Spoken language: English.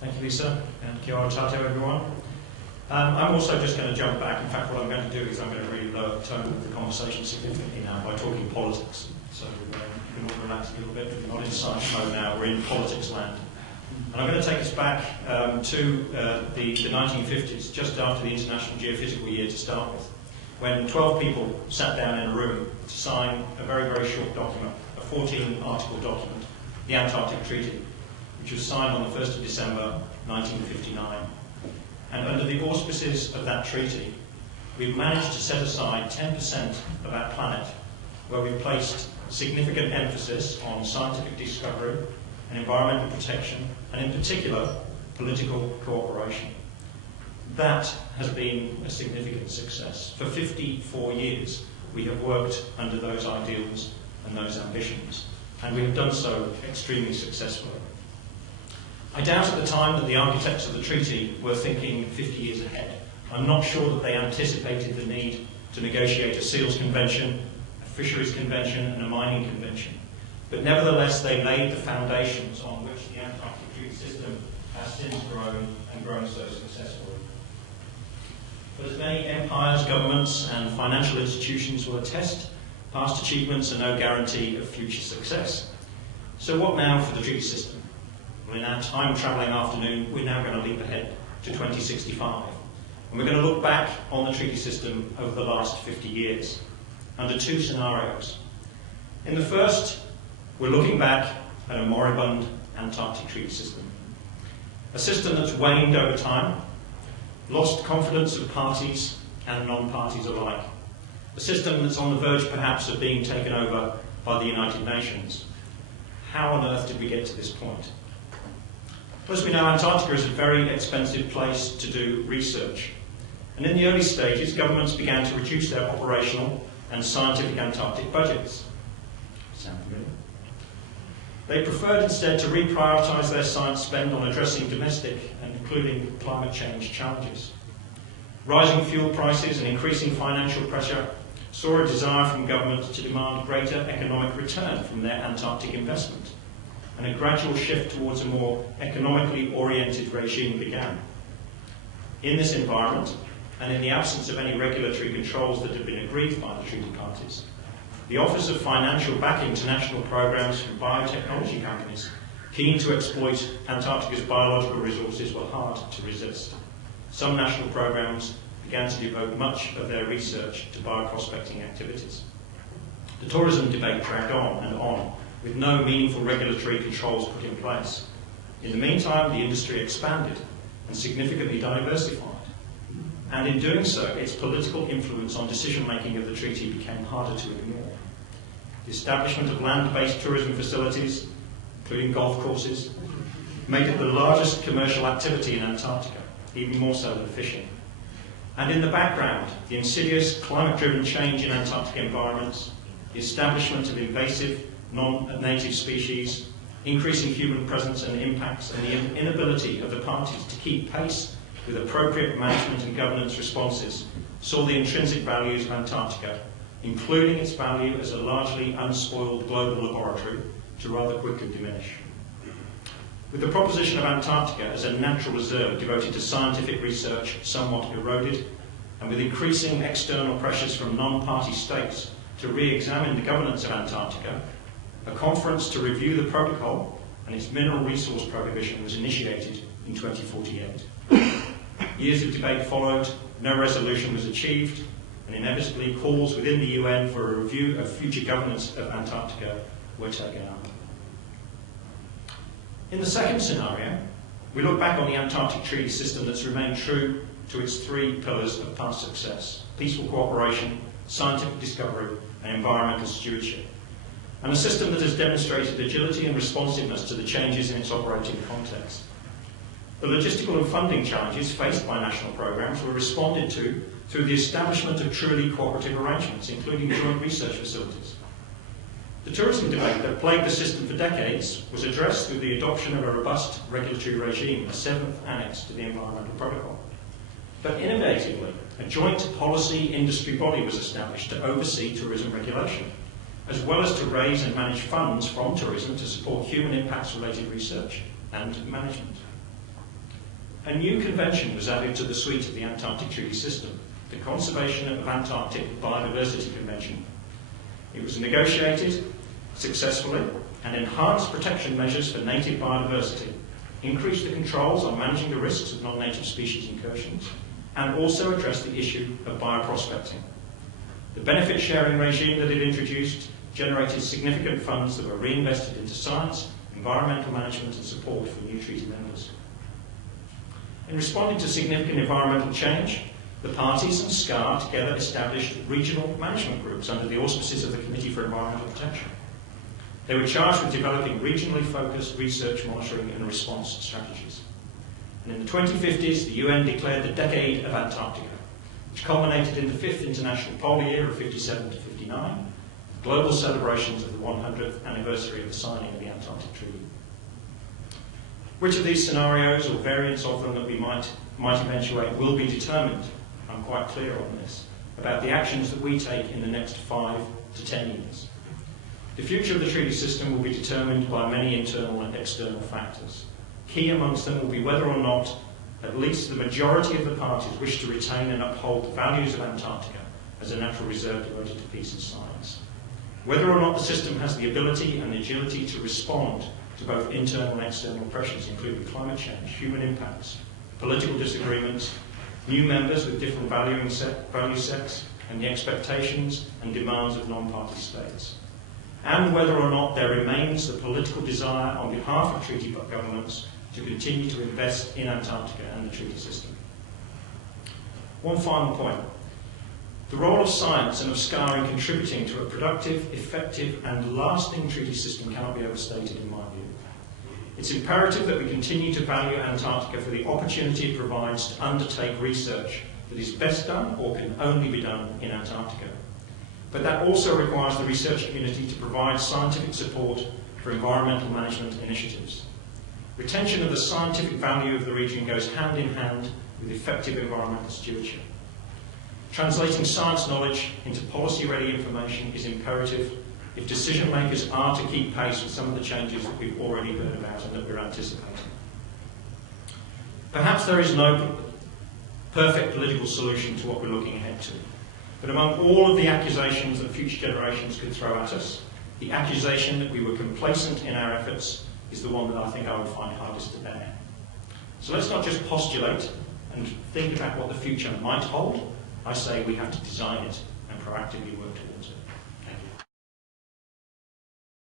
Thank you, Lisa, and kia ora tātou, everyone. I'm also just going to jump back. In fact, what I'm going to do is I'm going to really lower the tone of the conversation significantly now by talking politics. So you can all relax a little bit. We're not in science mode now, we're in politics land. And I'm going to take us back to the 1950s, just after the International Geophysical Year to start with, when 12 people sat down in a room to sign a very, very short document, a 14-article document, the Antarctic Treaty, which was signed on the 1st of December 1959. And under the auspices of that treaty, we've managed to set aside 10% of our planet where we've placed significant emphasis on scientific discovery and environmental protection, and in particular, political cooperation. That has been a significant success. For 54 years, we have worked under those ideals and those ambitions, and we have done so extremely successfully. I doubt at the time that the architects of the treaty were thinking 50 years ahead. I'm not sure that they anticipated the need to negotiate a seals convention, a fisheries convention, and a mining convention. But nevertheless, they laid the foundations on which the Antarctic Treaty System has since grown, and grown so successfully. But as many empires, governments, and financial institutions will attest, past achievements are no guarantee of future success. So what now for the treaty system? Well, in our time-travelling afternoon, we're now going to leap ahead to 2065. And we're going to look back on the treaty system over the last 50 years, under two scenarios. In the first, we're looking back at a moribund Antarctic treaty system. A system that's waned over time, lost confidence of parties and non-parties alike. A system that's on the verge, perhaps, of being taken over by the United Nations. How on earth did we get to this point? As we know, Antarctica is a very expensive place to do research. And in the early stages, governments began to reduce their operational and scientific Antarctic budgets. Sound familiar? They preferred instead to reprioritise their science spend on addressing domestic and including climate change challenges. Rising fuel prices and increasing financial pressure saw a desire from governments to demand greater economic return from their Antarctic investment, and a gradual shift towards a more economically oriented regime began. In this environment, and in the absence of any regulatory controls that had been agreed by the treaty parties, the offers of financial backing to national programs from biotechnology companies keen to exploit Antarctica's biological resources were hard to resist. Some national programs began to devote much of their research to bioprospecting activities. The tourism debate dragged on and on, with no meaningful regulatory controls put in place. In the meantime, the industry expanded and significantly diversified. And in doing so, its political influence on decision-making of the treaty became harder to ignore. The establishment of land-based tourism facilities, including golf courses, made it the largest commercial activity in Antarctica, even more so than fishing. And in the background, the insidious climate-driven change in Antarctic environments, the establishment of invasive non-native species, increasing human presence and impacts, and the inability of the parties to keep pace with appropriate management and governance responses saw the intrinsic values of Antarctica, including its value as a largely unspoiled global laboratory, to rather quickly diminish. With the proposition of Antarctica as a natural reserve devoted to scientific research somewhat eroded, and with increasing external pressures from non-party states to re-examine the governance of Antarctica, a conference to review the protocol and its mineral resource prohibition was initiated in 2048. Years of debate followed, no resolution was achieved, and inevitably calls within the UN for a review of future governance of Antarctica were taken up. In the second scenario, we look back on the Antarctic Treaty System that's remained true to its three pillars of past success: peaceful cooperation, scientific discovery, and environmental stewardship. And a system that has demonstrated agility and responsiveness to the changes in its operating context. The logistical and funding challenges faced by national programs were responded to through the establishment of truly cooperative arrangements, including joint research facilities. The tourism debate that plagued the system for decades was addressed through the adoption of a robust regulatory regime, a seventh annex to the Environmental Protocol. But innovatively, a joint policy industry body was established to oversee tourism regulation, as well as to raise and manage funds from tourism to support human impacts related research and management. a new convention was added to the suite of the Antarctic Treaty System, the Conservation of Antarctic Biodiversity Convention. It was negotiated successfully and enhanced protection measures for native biodiversity, increased the controls on managing the risks of non-native species incursions, and also addressed the issue of bioprospecting. The benefit sharing regime that it introduced generated significant funds that were reinvested into science, environmental management and support for new treaty members. In responding to significant environmental change, the parties and SCAR together established regional management groups under the auspices of the Committee for Environmental Protection. They were charged with developing regionally focused research, monitoring and response strategies. And in the 2050s, the UN declared the Decade of Antarctica, which culminated in the 5th International Polar Year of 57 to 59, global celebrations of the 100th anniversary of the signing of the Antarctic Treaty. Which of these scenarios, or variants of them, that we might eventuate will be determined, I'm quite clear on this, about the actions that we take in the next 5 to 10 years. The future of the treaty system will be determined by many internal and external factors. Key amongst them will be whether or not at least the majority of the parties wish to retain and uphold the values of Antarctica as a natural reserve devoted to peace and science. Whether or not the system has the ability and agility to respond to both internal and external pressures, including climate change, human impacts, political disagreements, new members with different value sets, and the expectations and demands of non-party states. And whether or not there remains the political desire on behalf of treaty governments to continue to invest in Antarctica and the treaty system. One final point. The role of science and of SCAR in contributing to a productive, effective and lasting treaty system cannot be overstated in my view. It's imperative that we continue to value Antarctica for the opportunity it provides to undertake research that is best done or can only be done in Antarctica. But that also requires the research community to provide scientific support for environmental management initiatives. Retention of the scientific value of the region goes hand in hand with effective environmental stewardship. Translating science knowledge into policy-ready information is imperative if decision makers are to keep pace with some of the changes that we've already heard about and that we're anticipating. Perhaps there is no perfect political solution to what we're looking ahead to, but among all of the accusations that future generations could throw at us, the accusation that we were complacent in our efforts is the one that I think I would find hardest to bear. So let's not just postulate and think about what the future might hold. I say we have to design it and proactively work towards it.